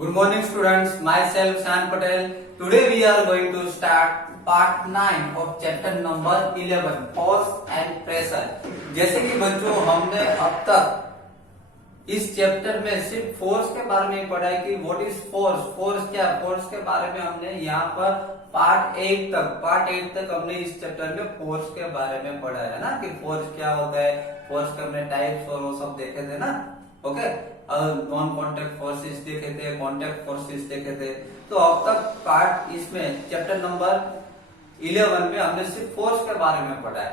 Good morning students, myself Shan Patel. Today we are going to start part 9 of chapter number 11 force and pressure. जैसे कि बच्चों हमने अब तक इस चैप्टर में सिर्फ फोर्स के बारे में पढ़ा है कि व्हाट इज फोर्स, फोर्स क्या, फोर्स के बारे में हमने यहाँ पर पार्ट 8 तक हमने इस चैप्टर में फोर्स के बारे में पढ़ा है ना, कि फोर्स क्या होता है, फोर्स के हमने टाइप्स और वो सब देखे थे ना. ओके, नॉन कॉन्टेक्ट फोर्सेस देखे थे, कॉन्टेक्ट फोर्सेस देखे थे. तो अब तक पार्ट इसमें चैप्टर नंबर 11 में हमने सिर्फ फोर्स के बारे में पढ़ा है.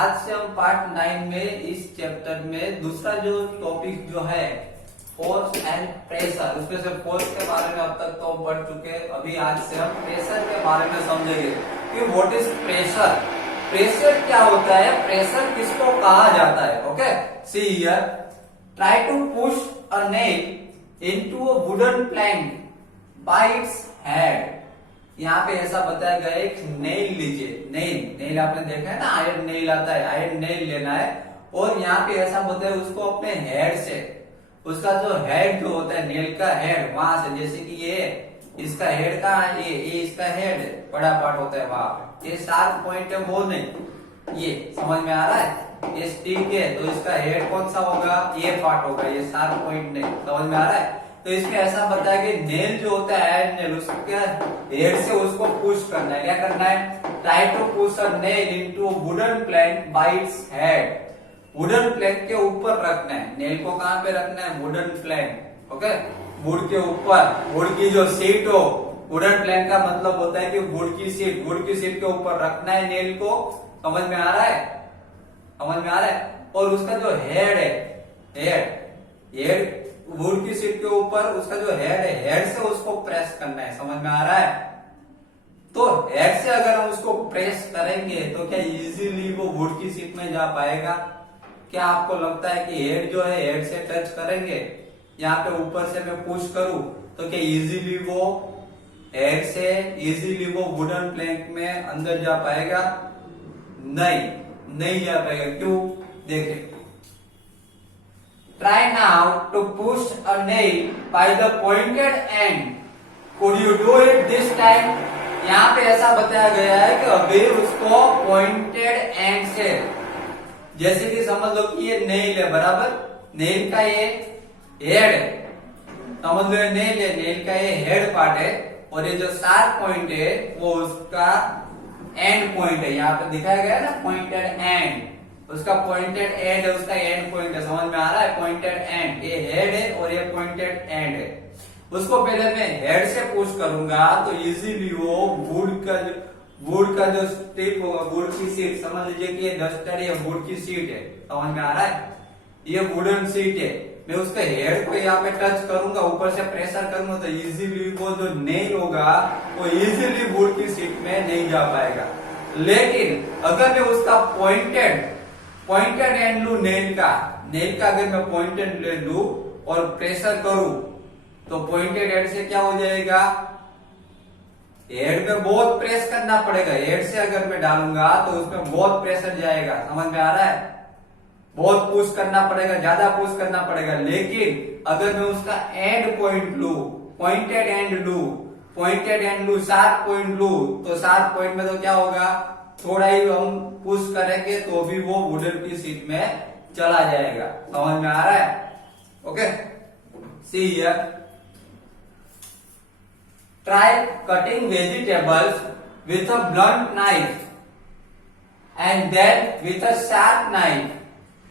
आज से हम पार्ट 9 में इस चैप्टर में दूसरा जो टॉपिक जो है फोर्स एंड प्रेशर, उसमें से फोर्स के बारे में अब तक तो पढ़ चुके. अभी आज से हम प्रेशर के बारे में समझेंगे कि व्हाट इज प्रेशर, प्रेशर क्या होता है, प्रेशर किसको कहा जाता है. Okay, see here, try to push a nail into a wooden plank by its head. यहाँ पे ऐसा बताया गया है, एक नेल लीजिए. नेल आपने देखा है ना, आयरन नेल आता है, आयरन नेल लेना है. और यहाँ पे ऐसा बताया उसको अपने हेड से, उसका जो हेड जो होता है नेल का हेड, वहां से, जैसे कि ये इसका हेड का, ये इसका हेड बड़ा पार्ट होता है वहां पे, ये शार्प पॉइंट है वो नहीं, ये समझ में आ रहा है. ये स्टिक है तो इसका हेड कौन सा होगा, ये पार्ट होगा, ये शार्प पॉइंट नहीं. समझ में आ रहा है. तो इसमें ऐसा बताया कि नेल जो होता है नेल, उसके हेड से उसको पुश करना है. क्या करना है, try to push a nail into wooden plank by its head. Wooden plank के ऊपर रखना है नेल को. कहां पे रखना है, वुडन प्लैंक. ओके, वुड के ऊपर, वुड की जो सीट हो, वुडन प्लैंक का मतलब होता है कि वुड की सीट, वुड की सीट के ऊपर रखना है नेल को. समझ में आ रहा है, समझ में आ रहा है. और उसका जो हेड है, हेड वुड की सीट के ऊपर उसका जो हेड है, हेड से उसको प्रेस करना है. समझ में आ रहा है. तो हेड से अगर हम उसको प्रेस करेंगे तो क्या इजीली वो वुड की सीट में जा पाएगा? क्या आपको लगता है कि हेड जो है, हेड से टच करेंगे, यहाँ पे ऊपर से मैं पुश करूं तो क्या इजीली वो हेड से इजीली वो वुडन प्लैंक में अंदर जा पाएगा? नहीं जा पाएगा. क्यों, देखें. Try now to push a nail by the pointed end. Could you do it this time? यहाँ पे ऐसा बताया गया है कि अभी उसको पॉइंटेड एंड से, जैसे कि समझ लो कि ये नेल है, बराबर, नेल का ये हेड है, समझ लो ये नेल है, नेल का ये हेड पार्ट है, और ये जो शार्प पॉइंट है वो उसका एंड पॉइंट है. यहाँ पे दिखाया गया है ना, पॉइंटेड एंड, उसका पॉइंटेड एंड है, उसका एंड पॉइंट है. समझ में आ रहा है, पॉइंटेड एंड, ये हेड है और ये पॉइंटेड एंड है. उसको पहले मैं हेड से पुश करूंगा तो इजीली वो वुड का जो स्टिक होगा, वुड की सीट, समझ लीजिए कि ये डस्टर है, वुड की सीट है. समझ में आ रहा है, ये वुडन सीट है. मैं उसके हेड पे यहाँ पे टच करूंगा, ऊपर से प्रेशर करूंगा तो इजीली वो जो नेल होगा वो इजीली वुड की सीट में नहीं जा पाएगा. लेकिन अगर मैं उसका पॉइंटेड एंड लू, नेल का अगर मैं पॉइंटेड ले लू और प्रेशर करूं तो पॉइंटेड एंड से क्या हो जाएगा, हेड में बहुत प्रेस करना पड़ेगा. हेड से अगर मैं डालूंगा तो उसमें बहुत प्रेशर जाएगा. समझ में आ रहा है, बहुत पुश करना पड़ेगा, ज्यादा पुश करना पड़ेगा. लेकिन अगर मैं उसका एंड पॉइंट लू, पॉइंटेड एंड लू, शार्प पॉइंट लू, तो शार्प पॉइंट में तो क्या होगा, थोड़ा ही हम पुश करेंगे तो भी वो वुडन की सीट में चला जाएगा. समझ में आ रहा है. Okay, see here, try cutting vegetables with a blunt knife and then with a sharp knife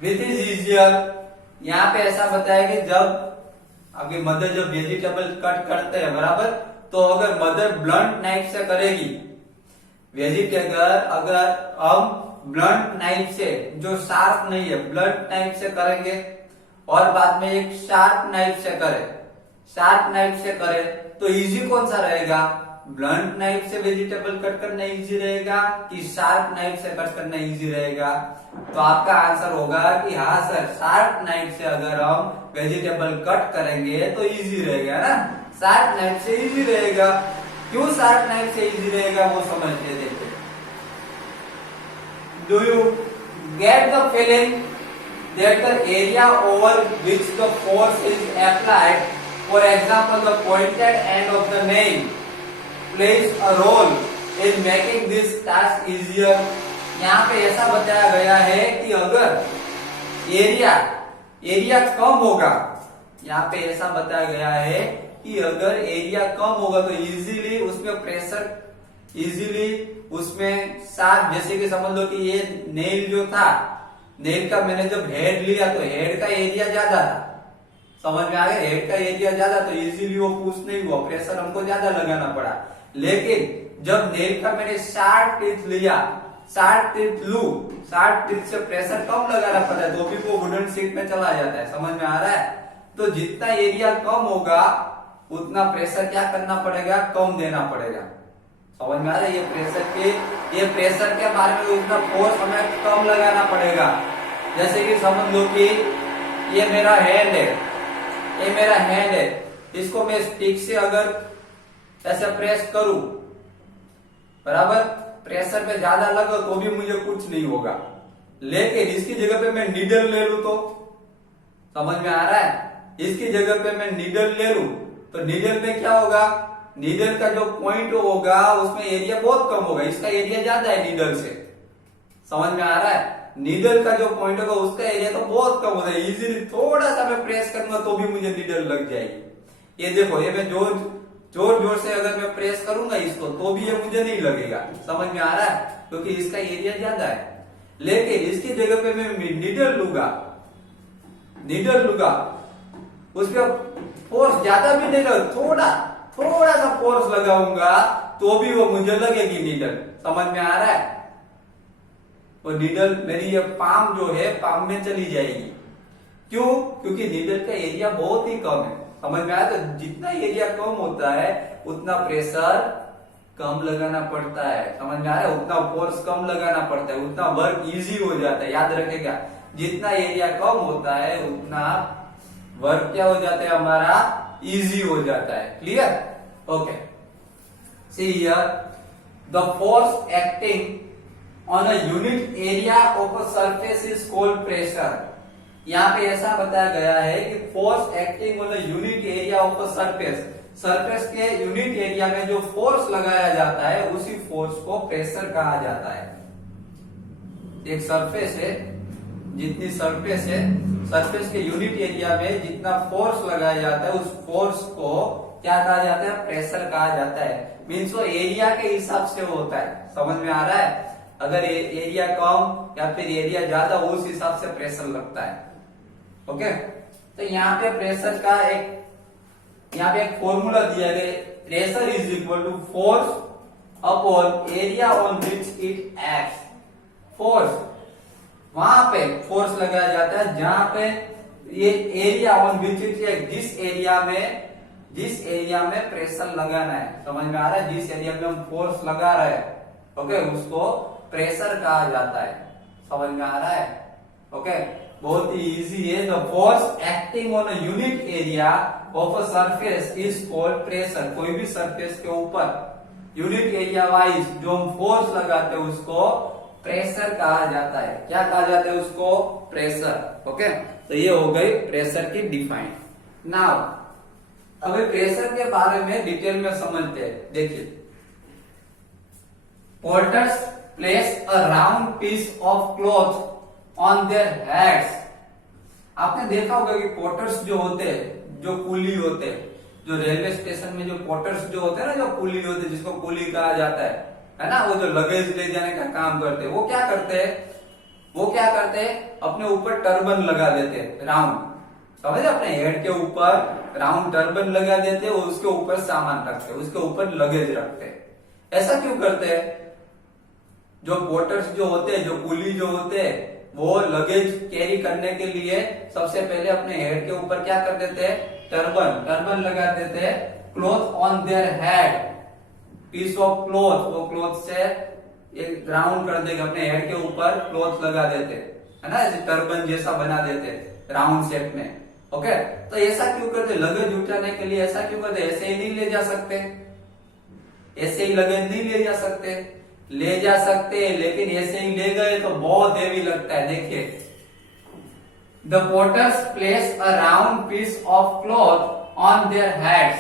which is easier. यहाँ पे ऐसा बताया कि जब अभी मदर जब वेजिटेबल कट करते हैं, बराबर, तो अगर मदर ब्लंट नाइफ से करेगी वेजिटेबल, अगर हम ब्लंट नाइफ से, जो शार्प नहीं है, ब्लंट नाइफ से करेंगे और बाद में एक शार्प नाइफ से करे तो इजी कौन सा रहेगा, ब्लंट नाइफ से वेजिटेबल कट करना इजी रहेगा कि शार्प नाइफ से कट करना इजी रहेगा? तो आपका आंसर होगा कि हाँ सर, शार्प नाइफ से अगर हम वेजिटेबल कट करेंगे तो इजी रहेगा ना, शार्प नाइफ से इजी रहेगा. क्यों शार्प नाइफ से इजी रहेगा वो समझते देखिए. Do you get the feeling that the area over which the force is applied For example, the pointed end of the nail plays a role in making this task easier. यहाँ पे ऐसा बताया गया है कि अगर एरिया कम होगा, यहाँ पे ऐसा बताया गया है कि अगर एरिया कम होगा तो इजीली उसमें प्रेशर उसमें साथ, जैसे कि समझ लो कि ये नेल जो था, नेल का मैंने जब हेड लिया तो हेड का एरिया ज्यादा था, समझ में आ गया, हेड का एरिया ज्यादा तो इजीली वो पुश नहीं हुआ, प्रेशर हमको ज्यादा लगाना पड़ा। लेकिन जब नेल का मैंने शार्प टिप लिया, शार्प टिप से प्रेशर कम लगाना पड़ता है तो भी वो वुडन शीट में चला जाता है, समझ में आ रहा है। तो जितना एरिया कम होगा उतना प्रेशर क्या करना पड़ेगा, कम देना पड़ेगा, समझ में आ रहा है। ये प्रेशर के बारे में उतना फोर्स हमें कम लगाना पड़ेगा। जैसे कि समझ लो कि ये मेरा हैंड है, इसको मैं स्टिक से अगर ऐसे प्रेस करूं, बराबर, प्रेशर पे ज्यादा लगा तो भी मुझे कुछ नहीं होगा। लेकिन इसकी जगह पे मैं नीडल ले लूं तो, समझ में आ रहा है, इसकी जगह पे मैं नीडल ले लूं तो नीडल में क्या होगा, नीडल का जो पॉइंट होगा उसमें एरिया बहुत कम होगा, इसका एरिया ज्यादा है नीडल से, समझ में आ रहा है। नीडल का जो पॉइंट होगा उसका एरिया तो बहुत कम होता है, इजीली थोड़ा सा मैं प्रेस करूंगा तो भी मुझे नीडल लग जाएगी। ये देखो, ये मैं जोर से अगर मैं प्रेस करूंगा इसको तो भी ये मुझे नहीं लगेगा, समझ में आ रहा है, क्योंकि इसका एरिया ज्यादा है। लेकिन इसकी जगह पे मैं नीडल लूंगा, उसमें फोर्स ज्यादा भी नहीं लगा, थोड़ा सा फोर्स लगाऊंगा तो भी वो मुझे लगेगी नीडल, समझ में आ रहा है। वो नीडल मेरी ये पाम जो है, पाम में चली जाएगी। क्यों? क्योंकि नीडल का एरिया बहुत ही कम है, समझ में आया। तो जितना एरिया कम होता है उतना प्रेशर कम लगाना पड़ता है, समझ में आ रहा है, उतना फोर्स कम लगाना पड़ता है, उतना वर्क इजी हो जाता है। याद रखेगा, जितना एरिया कम होता है उतना वर्क क्या हो जाता है, हमारा इजी हो जाता है। Clear? Okay, see here, the force acting on a unit area of a surface is called pressure. यहाँ पे ऐसा बताया गया है कि force acting on a unit area of a surface के यूनिट एरिया में जो फोर्स लगाया जाता है उसी फोर्स को प्रेशर कहा जाता है। एक सरफेस है, जितनी सरफेस के यूनिट एरिया में जितना फोर्स लगाया जाता है उस फोर्स को क्या कहा जाता है, प्रेशर कहा जाता है। मीन्स वो एरिया के हिसाब से होता है, समझ में आ रहा है। अगर एरिया कम या फिर एरिया ज्यादा हो उस हिसाब से प्रेशर लगता है। ओके, तो यहाँ पे प्रेशर का एक फॉर्मूला दिया गया, pressure is equal to force upon area on which it acts. Force, वहां पे फोर्स लगाया जाता है जहां पे ये area on which it acts, जिस एरिया में प्रेशर लगाना है, समझ में आ रहा है, जिस एरिया में हम फोर्स लगा रहे हैं, ओके, उसको प्रेशर कहा जाता है, समझ में आ रहा है। ओके, बहुत ही इजी है। The force acting on a unit area of a surface is called pressure. कोई भी सरफेस के ऊपर यूनिट एरिया वाइज जो हम फोर्स लगाते हैं उसको प्रेशर कहा जाता है। क्या कहा जाता है उसको? प्रेशर। ओके, तो ये हो गई प्रेशर की डिफाइन। नाउ अभी प्रेशर के बारे में डिटेल में समझते हैं। देखिए, porters place a round piece of cloth on their heads. आपने देखा होगा कि पोर्टर्स जो होते हैं, जो कुली होते हैं, जो रेलवे स्टेशन में जो पोर्टर्स जो होते हैं ना, जो कुली होते हैं, जिसको कुली कहा जाता है ना, वो जो लगेज ले जाने का काम करते हैं, वो क्या करते हैं, अपने ऊपर टर्बन लगा देते हैं, राउंड, समझे, अपने हेड के ऊपर राउंड टर्बन लगा देते हैं, उसके ऊपर सामान रखते हैं, उसके ऊपर लगेज रखते हैं। ऐसा क्यों करते हैं? जो पोर्टर्स जो होते हैं, जो कुली जो होते हैं, वो लगेज कैरी करने के लिए सबसे पहले अपने हेड के ऊपर क्या कर देते हैं, टर्बन लगा देते हैं। Cloth on their head, piece of cloth, वो क्लॉथ से एक राउंड कर देगा, अपने हेड के ऊपर क्लॉथ लगा देते है ना, ऐसे टर्बन जैसा बना देते राउंड शेप में। ओके, तो ऐसा क्यों करते? लगेज उठाने के लिए ऐसा क्यों करते? ऐसे ही नहीं ले जा सकते, ऐसे ही लगेज नहीं ले जा सकते, लेकिन ऐसे ही ले गए तो बहुत हेवी लगता है। देखिए, the porters place a round piece of cloth on their heads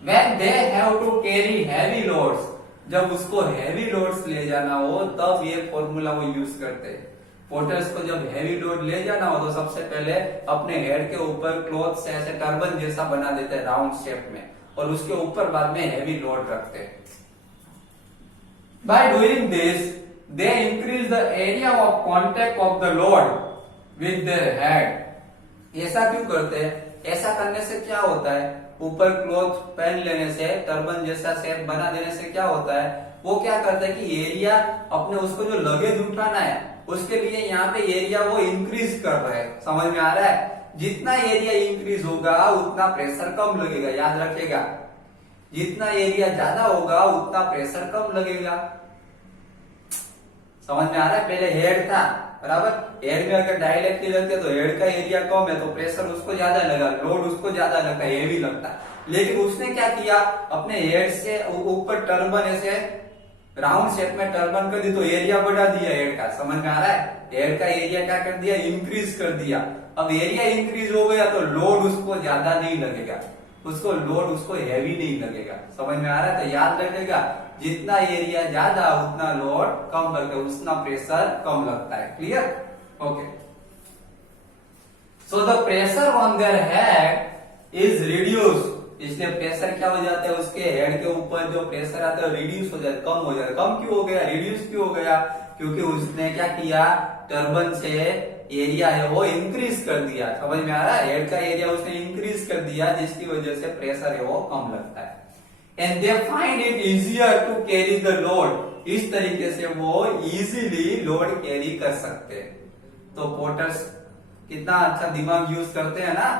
when they have to carry heavy loads. जब उसको हैवी लोड्स ले जाना हो तब ये फॉर्मूला वो यूज करते हैं। पोर्टर्स को जब हैवी लोड ले जाना हो तो सबसे पहले अपने हेड के ऊपर क्लॉथ से ऐसे टर्बन जैसा बना देते हैं राउंड शेप में, और उसके ऊपर बाद में हैवी लोड रखते हैं। By doing this, they increase the area of contact of the load with their head. ऐसा क्यों करते हैं? ऐसा करने से क्या होता है, ऊपर क्लॉथ पहन लेने से टर्बन जैसा शेप बना देने से क्या होता है, वो क्या करता है कि एरिया अपने उसको जो लगेज उठाना है उसके लिए यहाँ पे एरिया वो इंक्रीज कर रहे हैं। समझ में आ रहा है? जितना एरिया इंक्रीज होगा उतना प्रेशर कम लगेगा, याद रखिएगा। जितना एरिया ज्यादा होगा उतना प्रेशर कम लगेगा। समझ में आ रहा है? पहले हेड था, बराबर, हेड में अगर डायरेक्टली लगते तो हेड का एरिया कम है तो प्रेशर उसको ज्यादा लगा, लोड उसको ज्यादा लगता है, हेवी लगता है। लेकिन उसने क्या किया, अपने हेड से ऊपर टर्बन ऐसे राउंड शेप में टर्बन कर दी तो एरिया बढ़ा दिया हेड का। समझ में आ रहा है? हेड का एरिया क्या कर दिया, इंक्रीज कर दिया। अब एरिया इंक्रीज हो गया तो लोड उसको ज्यादा नहीं लगेगा, उसको लोड उसको हैवी नहीं लगेगा। समझ में आ रहा है? तो याद रखेगा, जितना एरिया ज्यादा उतना लोड कम लगता है, उतना प्रेशर कम लगता है। Clear? Okay. So the pressure on their head is reduced. इसलिए प्रेशर क्या हो जाता है, उसके हेड के ऊपर जो प्रेशर आता है रिड्यूस हो जाता है, कम हो जाता है। कम क्यों हो गया, रिड्यूस क्यों हो गया? क्योंकि उसने क्या किया, टर्बन से एरिया है वो इंक्रीज कर दिया। समझ में आ रहा है? हेड का एरिया उसने इंक्रीज कर दिया जिसकी वजह से प्रेशर है वो कम लगता है। And they find it easier to carry the load. इस तरीके से वो इजीली लोड कैरी कर सकते हैं। तो पोर्टर्स कितना अच्छा दिमाग यूज करते हैं ना।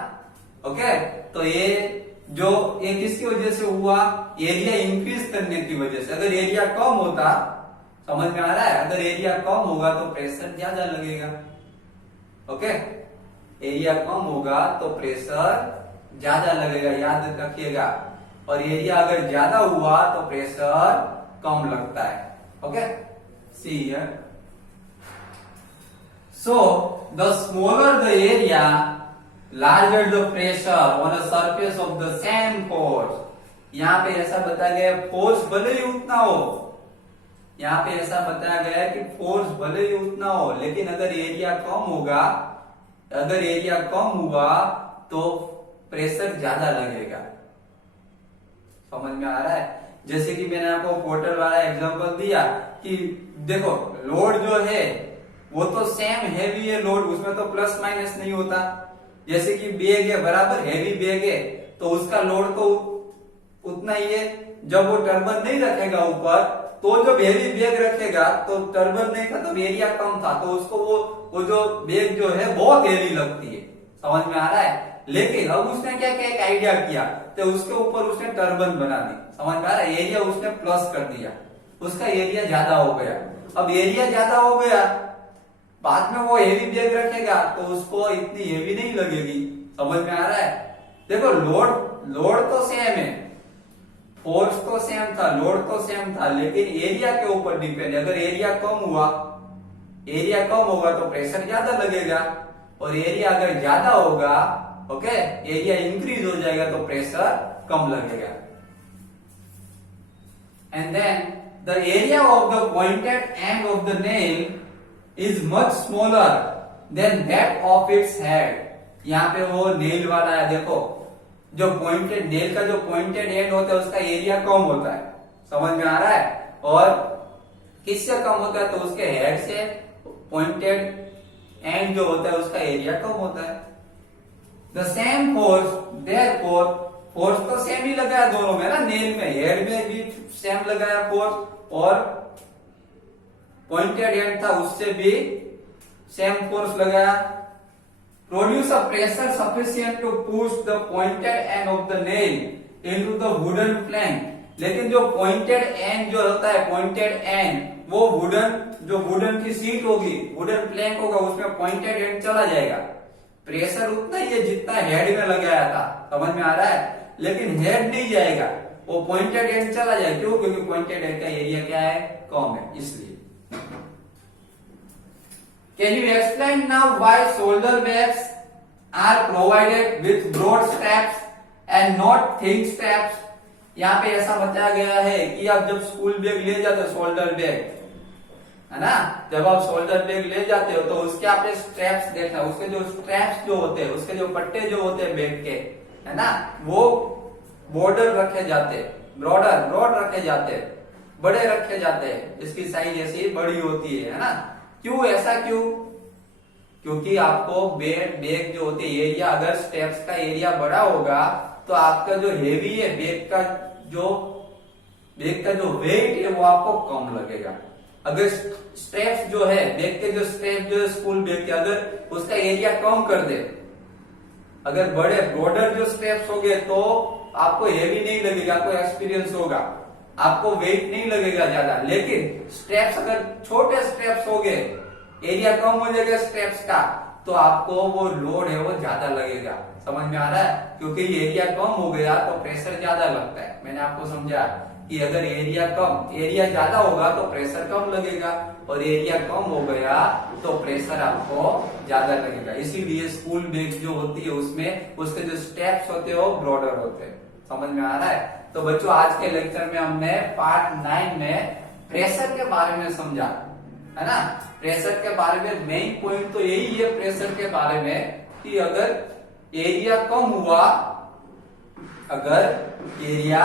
ओके, तो ये किसकी वजह से हुआ, एरिया इंक्रीज करने की वजह से। अगर एरिया कम होता, समझ में आ रहा है, अगर एरिया कम होगा तो प्रेशर ज्यादा लगेगा। ओके, एरिया कम होगा तो प्रेशर ज्यादा लगेगा, याद रखिएगा। और एरिया अगर ज्यादा हुआ तो प्रेशर कम लगता है। Okay, see here. So the smaller the area, larger the pressure on a surface of the same force. यहाँ पे ऐसा बताया गया है फोर्स भले ही उतना हो, यहाँ पे ऐसा बताया गया है कि फोर्स भले ही उतना हो, लेकिन अगर एरिया कम होगा, अगर एरिया कम हुआ तो प्रेशर ज्यादा लगेगा। समझ में आ रहा है? जैसे कि मैंने आपको पोर्टर वाला एग्जांपल दिया कि देखो लोड जो है वो तो सेम हैवी है लोड, उसमें तो प्लस माइनस नहीं होता। जैसे कि बैग है, बराबर हैवी बैग है तो उसका लोड तो उतना ही है। जब वो टर्बन नहीं रखेगा ऊपर तो जब हैवी बैग रखेगा तो टर्बन नहीं था तो एरिया कम था तो उसको वो जो बैग जो है बहुत हैवी लगती है। समझ में आ रहा है? लेकिन अब उसने क्या किया, एक आइडिया किया, तो उसके ऊपर उसने टर्बन बना दी। समझ में आ रहा है? एरिया उसने प्लस कर दिया, उसका एरिया ज्यादा हो गया। अब एरिया ज्यादा हो गया, बाद में वो हेवी बैग रखेगा तो उसको इतनी हेवी नहीं लगेगी। समझ में आ रहा है? देखो लोड तो सेम है, फोर्स तो सेम था, लोड तो सेम था, लेकिन एरिया के ऊपर डिपेंड है। अगर एरिया कम होगा तो प्रेशर ज्यादा लगेगा, और एरिया अगर ज्यादा होगा, ओके, एरिया इंक्रीज हो जाएगा तो प्रेशर कम लगेगा। And then the area of the pointed end of the nail is much smaller than that of its head. यहाँ पे वो नेल वाला है, देखो जो पॉइंटेड नेल का जो पॉइंटेड एंड होता है उसका एरिया कम होता है। समझ में आ रहा है? और किससे कम होता है, तो उसके हेड से पॉइंटेड एंड जो होता है उसका एरिया कम होता है। The same force, therefore force तो सेम ही लगाया दोनों में ना, नेल में, हेड में भी सेम लगाया फोर्स, और पॉइंटेड एंड था उससे भी सेम फोर्स लगाया। Produce a pressure sufficient to push the pointed end of the nail into the wooden plank. लेकिन जो पॉइंटेड एंड जो होता है, पॉइंटेड एंड वो वुडन की सीट होगी, वुडन प्लैंक होगा, उसमें पॉइंटेड एंड चला जाएगा। प्रेशर उतना ही है जितना हेड में लगाया था। समझ में आ रहा है? लेकिन हेड नहीं जाएगा, वो पॉइंटेड एंड चला जाएगा। क्यों? क्योंकि पॉइंटेड एंड का एरिया क्या है, कम है, इसलिए। Can you explain now why shoulder bags are provided with broad straps? And not thick straps. यहाँ पे ऐसा बताया गया है कि आप जब स्कूल बैग ले जाते हो, शोल्डर बैग है ना, जब आप शोल्डर बैग ले जाते हो तो उसके आपने स्ट्रैप्स देखना, उसके जो स्ट्रैप्स जो होते हैं, उसके जो पट्टे जो होते हैं बैग के, है ना, वो बॉर्डर रखे जाते, ब्रॉड रखे जाते, बड़े रखे जाते हैं, इसकी साइज ऐसी बड़ी होती है ना। क्यों, ऐसा क्यों? क्योंकि आपको बैग जो होती है एरिया, अगर स्टेप्स का एरिया बड़ा होगा तो आपका जो हेवी है बैग का जो वेट है वो आपको कम लगेगा। अगर स्ट्रेप्स जो है बैग के, जो स्ट्रेप जो है स्कूल बैग के, अगर उसका एरिया कम कर दे, अगर बड़े ब्रॉडर जो स्ट्रेप्स हो गए तो आपको हेवी नहीं लगेगा, आपको एक्सपीरियंस होगा, आपको वेट नहीं लगेगा ज्यादा। लेकिन स्ट्रेप्स अगर छोटे स्ट्रेप्स हो गए, एरिया कम हो जाएगा स्ट्रेप्स का, तो आपको वो लोड है वो ज्यादा लगेगा। समझ में आ रहा है? क्योंकि एरिया कम हो गया तो प्रेशर ज्यादा लगता है। मैंने आपको समझा कि अगर एरिया ज्यादा होगा तो प्रेशर कम लगेगा, और एरिया कम हो गया तो प्रेशर आपको ज्यादा लगेगा। इसीलिए स्कूल बैग जो होती है उसमें उसके जो स्टेप्स होते हैं वो ब्रॉडर होते हैं। समझ में आ रहा है? तो बच्चों आज के लेक्चर में हमने पार्ट 9 में प्रेशर के बारे में समझा, है ना। प्रेशर के बारे में मेन पॉइंट तो यही है प्रेशर के बारे में कि अगर एरिया कम हुआ, अगर एरिया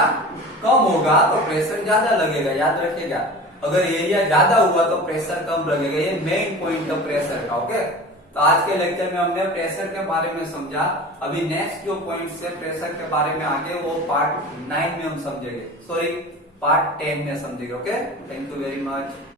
कम होगा तो प्रेशर ज्यादा लगेगा, याद रखिएगा। अगर एरिया ज्यादा हुआ तो प्रेशर कम लगेगा, ये मेन पॉइंट है प्रेशर का। ओके, तो आज के लेक्चर में हमने प्रेशर के बारे में समझा। अभी नेक्स्ट जो पॉइंट है प्रेशर के बारे में आगे वो पार्ट 9 में हम समझेंगे, सॉरी पार्ट 10 में समझेंगे। Okay, thank you very much.